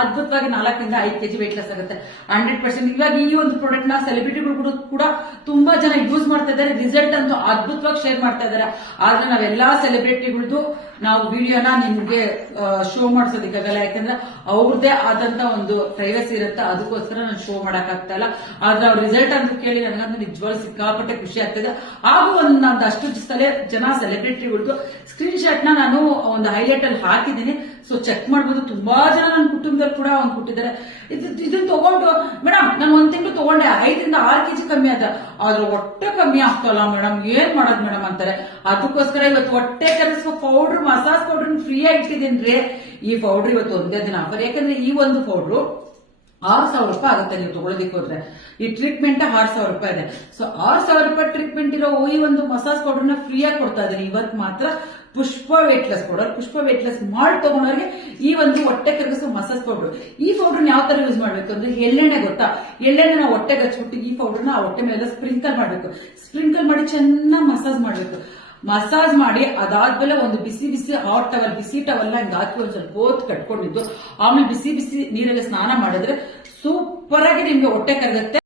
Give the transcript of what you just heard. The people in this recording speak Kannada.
ಅದ್ಭುತವಾಗಿ ನಾಲ್ಕರಿಂದ ಐದು ಕೆಜಿ ವೆಯ್ಟ್ ಲೆಸ್ ಆಗುತ್ತೆ. ಹಂಡ್ರೆಡ್ ಪರ್ಸೆಂಟ್ ಇವಾಗ ಈ ಒಂದು ಪ್ರಾಡಕ್ಟ್ನ ಸೆಲೆಬ್ರಿಟಿಗಳು ಕೂಡ ತುಂಬಾ ಜನ ಯೂಸ್ ಮಾಡ್ತಾ ಇದ್ದಾರೆ. ರಿಸಲ್ಟ್ ಅಂತೂ ಅದ್ಭುತವಾಗಿ ಶೇರ್ ಮಾಡ್ತಾ ಇದ್ದಾರೆ. ಆದ್ರೆ ನಾವೆಲ್ಲಾ ಸೆಲೆಬ್ರಿಟಿಗಳದ್ದು ನಾವು ವಿಡಿಯೋನ ನಿಮ್ಗೆ ಶೋ ಮಾಡಿಸೋದಕ್ಕಾಗಲ್ಲ ಯಾಕಂದ್ರೆ ಅವ್ರದೇ ಆದಂತ ಒಂದು ಪ್ರೈವಸಿ ಇರುತ್ತೆ. ಅದಕ್ಕೋಸ್ಕರ ನಾನು ಶೋ ಮಾಡಕ್ ಆಗ್ತಾ ಇಲ್ಲ. ಆದ್ರೆ ಅವ್ರ ರಿಸಲ್ಟ್ ಅಂತ ಕೇಳಿ, ನನಗಂತೂ ನಿಜವಾಗ್ಲೂ ಸಿಕ್ಕಾಪಟ್ಟೆ ಖುಷಿ ಆಗ್ತಿದೆ. ಹಾಗೂ ಒಂದು ನಾನು ಅಷ್ಟು ಸಲ, ಜನ ಸೆಲೆಬ್ರಿಟಿಗಳದ್ದು ಸ್ಕ್ರೀನ್ ಶಾಟ್ನ ನಾನು ಒಂದು ಹೈಲೈಟ್ ಅಲ್ಲಿ ಹಾಕಿದ್ದೀನಿ. ಸೊ ಚೆಕ್ ಮಾಡ್ಬೋದು. ತುಂಬಾ ಜನ ನನ್ನ ಕುಟುಂಬದಲ್ಲಿ ಕೂಡ ಒಂದು ಕೊಟ್ಟಿದ್ದಾರೆ. ಇದು ಇದನ್ನ ತಗೊಂಡು ತಗೊಂಡೆ. ಐದರಿಂದ ಆರು ಕೆಜಿ ಕಮ್ಮಿ ಆದ. ಆದ್ರೆ ಹೊಟ್ಟೆ ಕಮ್ಮಿ ಆಗ್ತಲ್ಲ ಮೇಡಮ್ ಏನ್ ಮಾಡೋದ್ ಮೇಡಮ್ ಅಂತಾರೆ. ಅದಕ್ಕೋಸ್ಕರ ಇವತ್ತು ಹೊಟ್ಟೆ ಕರೆಸುವ ಪೌಡರ್ ಮಸಾಜ್ ಪೌಡರ್ ಫ್ರೀ ಆಗಿ ಇಟ್ಟಿದ್ದೀನಿ ಈ ಪೌಡರ್ ಇವತ್ತು ಒಂದೇ ದಿನ ಆಫರ್ ಯಾಕಂದ್ರೆ ಈ ಒಂದು ಪೌಡ್ರು ಆರು ಸಾವಿರ ರೂಪಾಯಿ ಆಗುತ್ತೆ ನೀವು ತಗೊಳ್ಳೋದಕ್ಕೆ ಹೋದ್ರೆ. ಈ ಟ್ರೀಟ್ಮೆಂಟ್ ಆರು ಸಾವಿರ ರೂಪಾಯಿ ಇದೆ. ಸೊ ಆರು ಸಾವಿರ ರೂಪಾಯಿ ಟ್ರೀಟ್ಮೆಂಟ್ ಇರೋ ಈ ಒಂದು ಮಸಾಜ್ ಪೌಡರ್ನ ಫ್ರೀ ಆಗಿ ಕೊಡ್ತಾ ಇದ್ದೀನಿ. ಇವತ್ತು ಮಾತ್ರ Pushpa weightless powder Pushpa weightless ಮಾಡಿ ತಗೊಂಡವ್ರಿಗೆ ಈ ಒಂದು ಹೊಟ್ಟೆ ಕರಗಿಸೋ ಮಸಾಜ್ ಪೌಡರ್ ಈ ಪೌಡರ್ ಯಾವ ತರ ಯೂಸ್ ಮಾಡಬೇಕು ಅಂದ್ರೆ ಎಳ್ಳೆಣ್ಣೆ ಗೊತ್ತಾ? ಎಳ್ಳೆಣ್ಣೆ ನಾವು ಹೊಟ್ಟೆಗೆ ಹಚ್ಬಿಟ್ಟು ಈ ಪೌಡರ್ನ ಹೊಟ್ಟೆ ಮೇಲೆ ಸ್ಪ್ರಿಂಕಲ್ ಮಾಡಬೇಕು. ಸ್ಪ್ರಿಂಕಲ್ ಮಾಡಿ ಚೆನ್ನಾಗಿ ಮಸಾಜ್ ಮಾಡ್ಬೇಕು. ಮಸಾಜ್ ಮಾಡಿ ಅದಾದ್ಮೇಲೆ ಒಂದು ಬಿಸಿ ಬಿಸಿ ಹಾಟ್ ಟವಲ್ ಬಿಸಿ ಟವಲ್ ಹಿಂಗ್ ಹಾಕಿ ಒಂದ್ ಸ್ವಲ್ಪ ಹೋತ್ ಕಟ್ಕೊಂಡಿದ್ದು. ಆಮೇಲೆ ಬಿಸಿ ಬಿಸಿ ನೀರಲ್ಲಿ ಸ್ನಾನ ಮಾಡಿದ್ರೆ ಸೂಪರ್ ಆಗಿ ನಿಮ್ಗೆ ಹೊಟ್ಟೆ ಕರಗುತ್ತೆ.